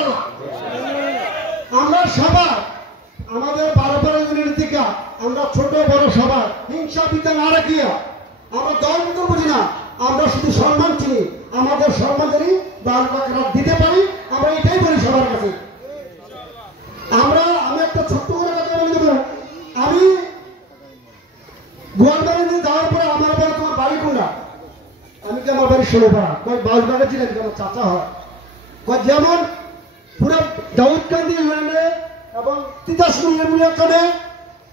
ইনশাআল্লাহ। আমরা সবাই আমাদের 12 ইউনিট থেকে আমরা ছোট বড় সবাই হিংসা বিদ্যা না রাখিয়া আমরা দল বুঝি না, আমরা শুধু সম্মান চিনি, আমাদের সম্মান জানি বালকারা দিতে পারি, আমরা এটাই বলি সবার কাছে। আমি একটা ছোট্ট করে কথা বলে দেবো। আমি গোয়ালবাড়ি যাওয়ার পরে আমার বাড়ি, তোমার বাড়ি কোনটা? আমি কি আমার বাড়ি 16পাড়া, বাউলবাড়ি ছিলেন, আমার চাচা হয়। যেমন পুরো দাউদকান্দি ইউনিয়নে এবং তিতাসপুর ইউনিয়নে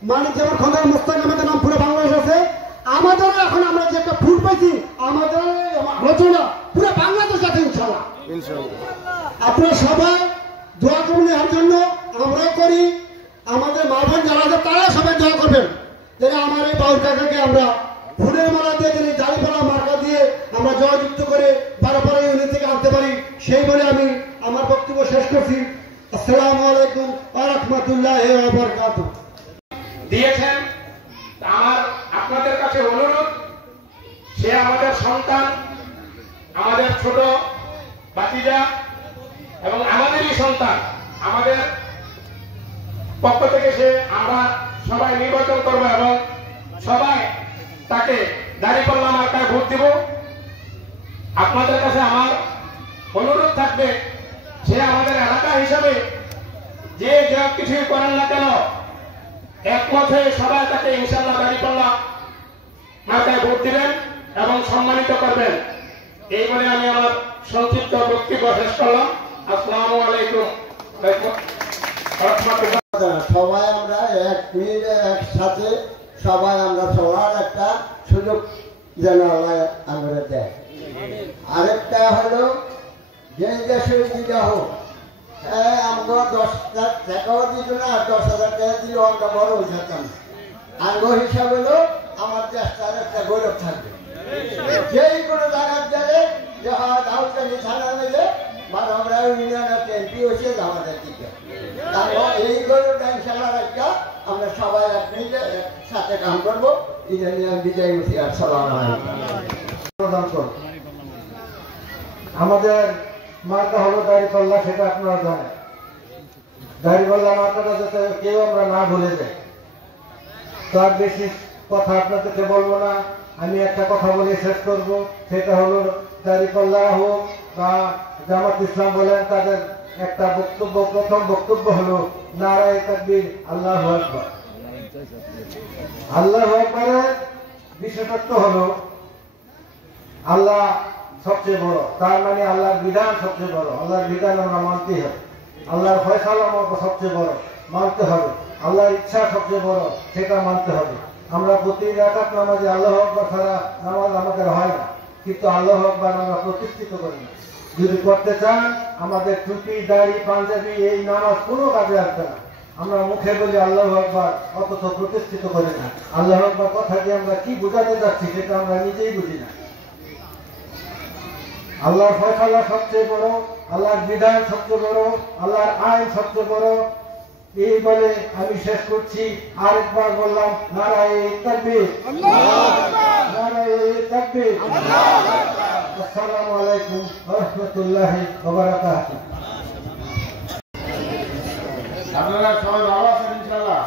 মানে যেমন খন্দকার মোস্তাক আমাদের নাম পুরো বাংলাদেশ আছে। আমাদের এখন আমরা যে একটা ফুল পাইছি, আমাদের আলোচনা পুরো বাংলাদেশ আছে ইনশাআল্লাহ। আপনারা সবাই দোয়া করুন এর জন্য, আমরাও করি, আমাদের মা বোন যারা আছে তারা সবাই দোয়া করবেন যেন আমার এই বাউল কাকাকে আমরা ফুলের মালা দিয়ে, যেন দাড়িপালা মার্কা দিয়ে আমরা জয়যুক্ত করে 12 ইউনিট থেকে আনতে পারি, সেই বলে আমি আমার বক্তব্য শেষ করছি। আসসালামু আলাইকুম ওয়া রাহমাতুল্লাহি ওয়া বারাকাতুহু। দিয়েছেন আমার আপনাদের কাছে অনুরোধ, সে আমাদের সন্তান, আমাদের ছোট বাতিজা এবং আমাদেরই সন্তান। আমাদের পক্ষ থেকে সে আমরা সবাই নির্বাচন করব এবং সবাই তাকে দাঁড়িপাল্লা মার্কায় ভোট দিব। আপনাদের কাছে আমার অনুরোধ থাকবে, সে আমাদের এলাকা হিসাবে যে যা কিছুই করেন না কেন একমত হয়ে সবাই তাকে ইনশাআল্লাহ দাঁড়িপাল্লা মার্কায় ভোট দিবেন এবং সম্মানিত করবেন। এই বলে আমি আমার সংক্ষিপ্ত বক্তব্য শেষ করলাম। আসসালামু আলাইকুম। সবাই আমরা এক মিনিটে একসাথে সবাই আমরা সবার একটা সুযোগ যেন আল্লাহ আমরা দেয়। আরেকটা হলো যে দেশের দিদা হোক, আমরা 10 টাকাও দিল না, 10,000 টাকা দিলেও আমরা বড় হয়ে যেতাম। আঙ্গ হিসাব হলো আমার দেশটার একটা গৌরব থাকবে। যেই কোনো জায়গার যাবে যে দাউদকান্দি থানা মিলে বা আমরা ইউনিয়নের এমপি হয়েছে আমাদের দিকে, এই গৌরবটা ইনশাআল্লাহ একটা আমরা সবাই এক মিলে একসাথে কাম করবো। বিজয় মুখী। আসসালামু আলাইকুম। আমাদের মার্কা হলো দাঁড়িপাল্লা, সেটা আপনারা জানেন। দাঁড়িপাল্লা মার্কাটা যাতে কেউ আমরা না ভুলে যাই, তার বেশি কথা আপনাদেরকে বলবো না। আমি একটা কথা বলে শেষ করব, সেটা হলো দাঁড়িপাল্লা হোক বা জামাত ইসলাম বলেন, তাদের একটা বক্তব্য, প্রথম বক্তব্য হলো নারায়ে তাকবীর, আল্লাহু আকবার। আল্লাহু আকবারের বিশেষত্ব হলো আল্লাহ সবচেয়ে বড়, তার মানে আল্লাহর বিধান সবচেয়ে বড়। আল্লাহর বিধান আমরা মানতেই হবে, আল্লাহর ফয়সালা সবচেয়ে বড়, মানতে হবে। আল্লাহর ইচ্ছা সবচেয়ে বড়, সেটা মানতে হবে। আমরা প্রতি রাকাত নামাজে আল্লাহু আকবার ছাড়া নামাজ আমাদের হয় না, কিন্তু আল্লাহু আকবার আমরা প্রতিষ্ঠিত করি না। যদি করতে চান আমাদের টুপি, দাড়ি, পাঞ্জাবি এই নামাজ কোনো কাজে আসবে না। আমরা মুখে বলি আল্লাহু আকবার, অথচ প্রতিষ্ঠিত করি না। আল্লাহু আকবার কথা দিয়ে আমরা কি বোঝাতে যাচ্ছি সেটা আমরা নিজেই বুঝি না। আল্লাহর ফয়সালা সবচেয়ে বড়, আল্লাহর বিধান সবচেয়ে বড়, আল্লাহর আইন সবচেয়ে বড়। এই বলে আমি শেষ করছি। আরেকবার বললাম নারায়ে তাকবীর, নারায়ে তাকবীর। আসসালামু আলাইকুম ওয়া রাহমাতুল্লাহি ওয়া বারাকাতুহু। আপনারা সবাই ভালো আছেন ইনশাআল্লাহ।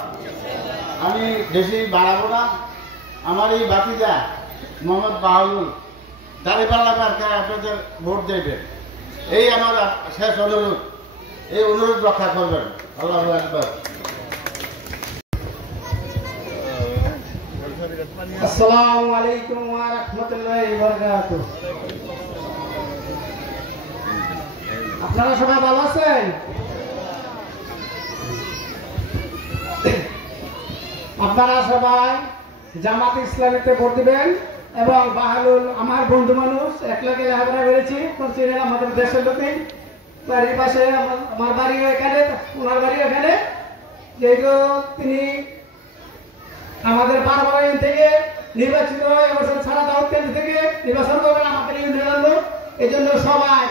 আমি বেশি বাড়াবো না। আমার এই বাতিজা মোহাম্মদ বাউলুল দাঁড়িপাল্লা মার্কায় আপনাদের ভোট দেবেন, এই আমার শেষ অনুরোধ। এই অনুরোধ রক্ষা করবেন। আল্লাহু আকবার। আসসালামু আলাইকুম ওয়া রাহমাতুল্লাহি ওয়া বারাকাতুহু। আপনারা সবাই ভালো আছেন? আপনারা সবাই জামাত ইসলামীতে ভোট দিবেন এবং বাহালুল আমার বন্ধু মানুষ, একলাকে লেখাপড়া করেছি, আমাদের দেশের লোকই। বাড়ির পাশে আমার বাড়িও এখানে, ওনার বাড়িও এখানে। যেহেতু তিনি আমাদের 12 থেকে নির্বাচিত হয়, এবছর ছাড়া দাউদকান্দি থেকে নির্বাচন করবেন আমাদের ইউনিয়নের লোক। এই জন্য সবাই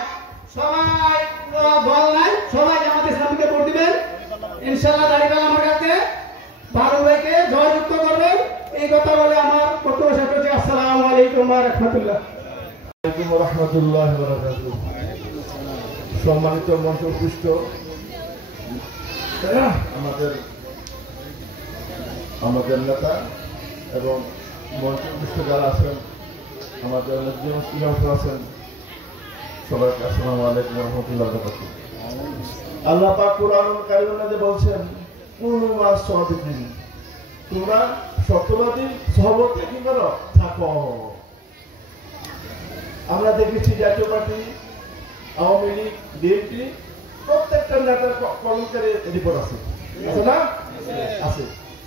দল নাই, সবাই জামাত ইসলামীকে ভোট দিবেন। ইনশাআল্লাহ দাঁড়িপাল্লা আমার কাছে ভালো ভাইকে জয়যুক্ত করবেন। এই কথা বলে আমার বক্তব্য শেষ করছি। আসসালামু আলাইকুম ওয়া রাহমাতুল্লাহ। ওয়া রাহমাতুল্লাহি ওয়া বারাকাতুহু। সম্মানিত মঞ্চ উপস্থিত আমাদের নেতা এবং মঞ্চ উপস্থিত যারা আছেন, আমাদের আছেন, সবাইকে আসসালামু আলাইকুম ওয়া রাহমাতুল্লাহি ওয়া বারাকাতুহু। আল্লাহ পাক কোরআনুল কারীমের মধ্যে বলছেন, কুনু মা'আস সাদিকিন, তোমরা সত্যবাদী সহবতে কি করো, থাকো। আমরা দেখেছি জাতীয় পার্টি, আওয়ামী লীগ, বিএনপি প্রত্যেকটা নেতার কলঙ্কের রিপোর্ট আছে না? আছে।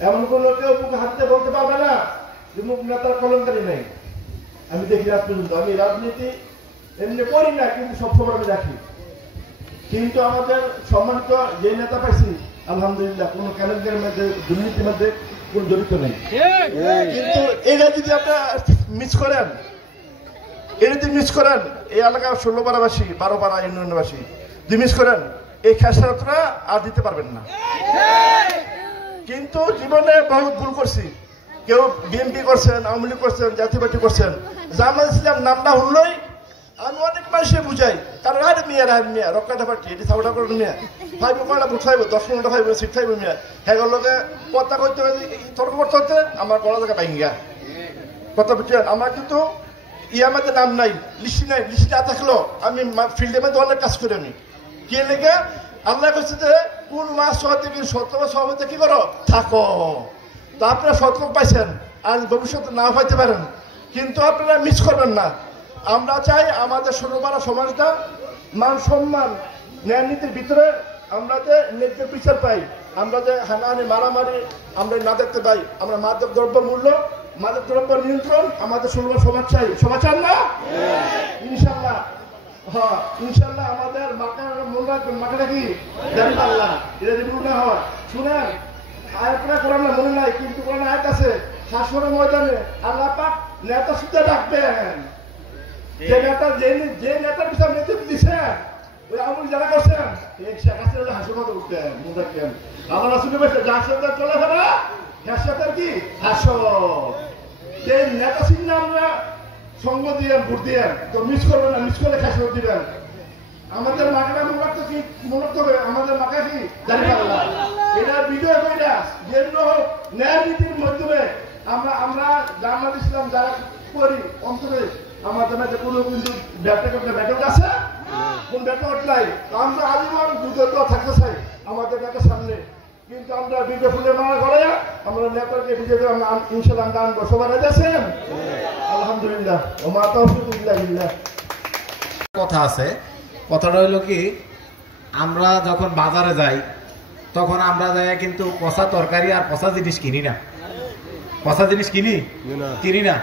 এমন কোন কেউ মুখে হাতে বলতে পারবে না যে মুখ নেতার কলঙ্কারি নেই। আমি দেখি আজ পর্যন্ত। আমি রাজনীতি এমনি করি না, কিন্তু সবসময় আমি রাখি। কিন্তু আমাদের সম্মানিত যে নেতা পাইছি, আলহামদুলিল্লাহ, কোন কেলেঙ্কারির মধ্যে, দুর্নীতির মধ্যে কোন জড়িত নেই। কিন্তু এটা যদি আপনারা মিস করেন, এই এলাকার 16 পাড়াবাসী, 12 পাড়া ইউনিয়নবাসী যদি মিস করেন, এই খেসারতটা আর দিতে পারবেন না। কিন্তু জীবনে বহুত ভুল করছি। কেউ বিএনপি করছেন, আওয়ামী লীগ করছেন, জাতীয় পার্টি করছেন, জামাত ইসলাম নামটা শুনলই আমি অনেক মানুষে বুঝাই, কারণ আরে মিয়া রক্ষাটা পার্টি, এটি সাউটা করেন মিয়া, ফাইভ কয়টা ভোট খাইব, 10 মিনিট খাইব, সিট খাইব মিয়া, হ্যাঁ লোকে কথা কইতে তর্ক করতে হতে আমার গলা জায়গা পাই গিয়া কথা বুঝছেন। আমার কিন্তু আমাদের নাম নাই, লিস্টি নাই, লিস্টি না থাকলেও আমি ফিল্ডের মধ্যে অনেক কাজ করি। আমি কে লেগে আল্লাহ করছে যে কোন মাস সহমতে কি করো, থাকো। তো আপনারা সতর্ক পাইছেন, আজ ভবিষ্যতে না পাইতে পারেন, কিন্তু আপনারা মিস করবেন না। আমরা চাই আমাদের 16 পাড়া সমাজটা মান সম্মান ন্যায় নীতির ভিতরে আমরা যে ন্যায্য বিচার পাই, আমরা যে হানাহানি মারামারি আমরা না দেখতে পাই, আমরা মাদক দ্রব্য মূল্য, মাদক দ্রব্য নিয়ন্ত্রণ, আমাদের 16 সমাজ চাই। সমাজ চান না? ইনশাল্লাহ, হ্যাঁ ইনশাল্লাহ। আমাদের মাকাটা কি জানি আল্লাহ, এটা যদি না হয় শুনেন, আয়াতটা কোরআনে মনে নাই, কিন্তু কোরআনে আয়াত আছে, হাসরের ময়দানে আল্লাহ পাক নেতা সুদ্ধা ডাকবেন। যে নেতার পিছনে নেতৃত্ব দিচ্ছেন, ওই আমল যারা করছেন, এই শেখ হাসিনা হাসির মতো উঠতেন, মনে রাখতেন। আল্লাহ রাসূল বলেছে, যার সাথে চলাফেরা হাসিয়াতের কি হাসর। যে নেতা চিহ্নে আমরা সঙ্গ দিয়ে ভোট দিয়ে, তো মিস করবেন না, মিস করলে হাসর দিবেন। আমাদের মাকাটা মনে রাখতে কি, মনে রাখতে হবে আমাদের মাকা কি জানি আল্লাহ। এটা ভিডিও কইরা যেগুলো হোক ন্যায় নীতির মাধ্যমে আমরা জামাত ইসলাম যারা করি, অন্তরে আমাদের মধ্যে কোনো কিন্তু ব্যাটক আছে, কোন ব্যাটক নাই। আমরা আজীবন দুর্গত থাকতে চাই আমাদের নেতার সামনে, কিন্তু আমরা বিজয় ফুলের মালা করে আমরা নেতাকে বিজয় আমরা ইনশাল্লাহ আমরা আনবো। সবাই রাজি আছেন? আলহামদুলিল্লাহ। ওমা তাওফিক ইল্লা বিল্লাহ। কথা আছে, কথাটা হইলো কি, আমরা যখন বাজারে যাই তখন আমরা যাই কিন্তু পচা তরকারি আর পচা জিনিস কিনি না। পচা জিনিস কিনি না,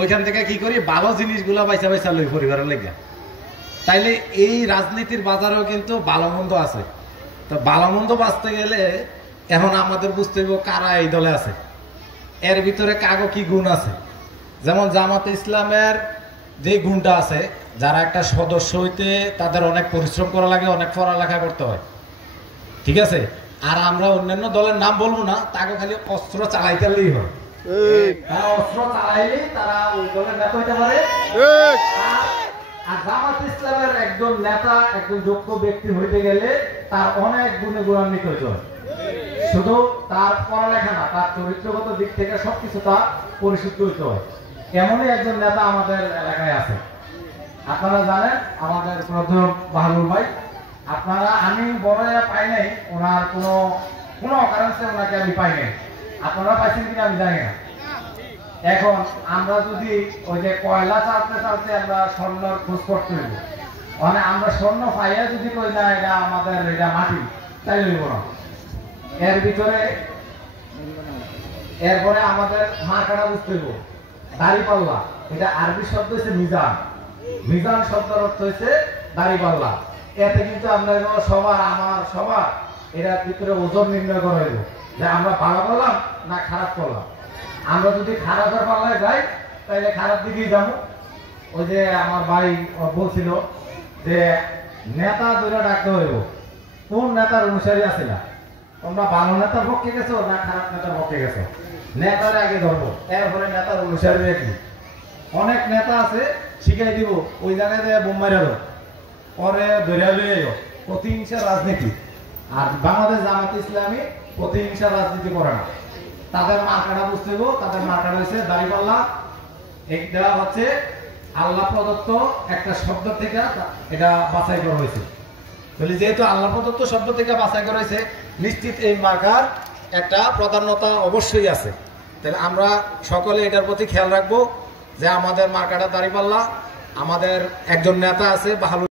ওইখান থেকে কি করি, ভালো জিনিসগুলো বাইসা বাইসা লই পরিবারের লেগে। তাইলে এই রাজনীতির বাজারেও কিন্তু ভালো মন্দ আছে। তো ভালো মন্দ বাঁচতে গেলে এখন আমাদের বুঝতে হবে কারা এই দলে আছে, এর ভিতরে কাগো কি গুণ আছে। যেমন জামাতে ইসলামের যে গুণটা আছে, যারা একটা সদস্য হইতে তাদের অনেক পরিশ্রম করা লাগে, অনেক পড়ালেখা করতে হয়, ঠিক আছে। আর আমরা অন্যান্য দলের নাম বলবো না, তাকে খালি অস্ত্র চালাইতেই হয়, অস্ত্র চালাইলেই তারা ওই দলের নেতা হইতে পারে। আর জামাত ইসলামের একজন নেতা, একজন যোগ্য ব্যক্তি হইতে গেলে তার অনেক গুণে গুণান্বিত হইতে হয়। শুধু তার পড়ালেখা না, তার চরিত্রগত দিক থেকে সবকিছু তার পরিশুদ্ধ হইতে হয়। এমনই একজন নেতা আমাদের এলাকায় আছে। আপনারা জানেন আমাদের প্রথম বাহাদুর ভাই, আপনারা আমি বড় পাই নাই, ওনার কোনো অকারেন্সে ওনাকে আমি পাই নাই। আপনারা পাইছেন কিনা আমি জানি না। এখন আমরা যদি ওই যে কয়লা চালতে চালতে আমরা স্বর্ণর খোঁজ করতে হইব, মানে আমরা স্বর্ণ পাইয়া যদি কই না এটা আমাদের এটা মাটি, তাই হইব না। এর ভিতরে এরপরে আমাদের মার্কাটা বুঝতে হইব, দাড়িপাল্লা, এটা আরবি শব্দ হচ্ছে মিজান। মিজান শব্দের অর্থ হচ্ছে দাড়িপাল্লা। এতে কিন্তু আমরা সবার, আমার সবার এটার ভিতরে ওজন নির্ণয় করা হইব যে আমরা ভালো করলাম না খারাপ করলাম। আমরা যদি খারাপের পাল্লায় যাই তাহলে খারাপ দিকেই যাবো। ওই যে আমার ভাই বলছিল যে নেতা দুইটা ডাকতে হইব, কোন নেতার অনুসারী আছে না, তোমরা ভালো নেতার পক্ষে গেছো না খারাপ নেতার পক্ষে গেছো, নেতার আগে ধরবো, এরপরে নেতার অনুসারী কি। অনেক নেতা আছে শিখাই দিব ওই জায়গায় বোম মারা দাও, পরে ধরে লইও প্রতিহিংসা রাজনীতি। আর বাংলাদেশ জামাত ইসলামী প্রতিহিংসা রাজনীতি করে না। তাদের মার্কাটা বুঝতে হবে, তাদের মার্কাটা হচ্ছে দাঁড়িপাল্লা। এটা হচ্ছে আল্লাহ প্রদত্ত একটা শব্দ থেকে এটা বাছাই করা হয়েছে। তাহলে যেহেতু আল্লাহ প্রদত্ত শব্দ থেকে বাছাই করা হয়েছে, নিশ্চিত এই মার্কার একটা প্রাধান্যতা অবশ্যই আছে। তাহলে আমরা সকলে এটার প্রতি খেয়াল রাখবো যে আমাদের মার্কাটা দাঁড়িপাল্লা। আমাদের একজন নেতা আছে বাহালুল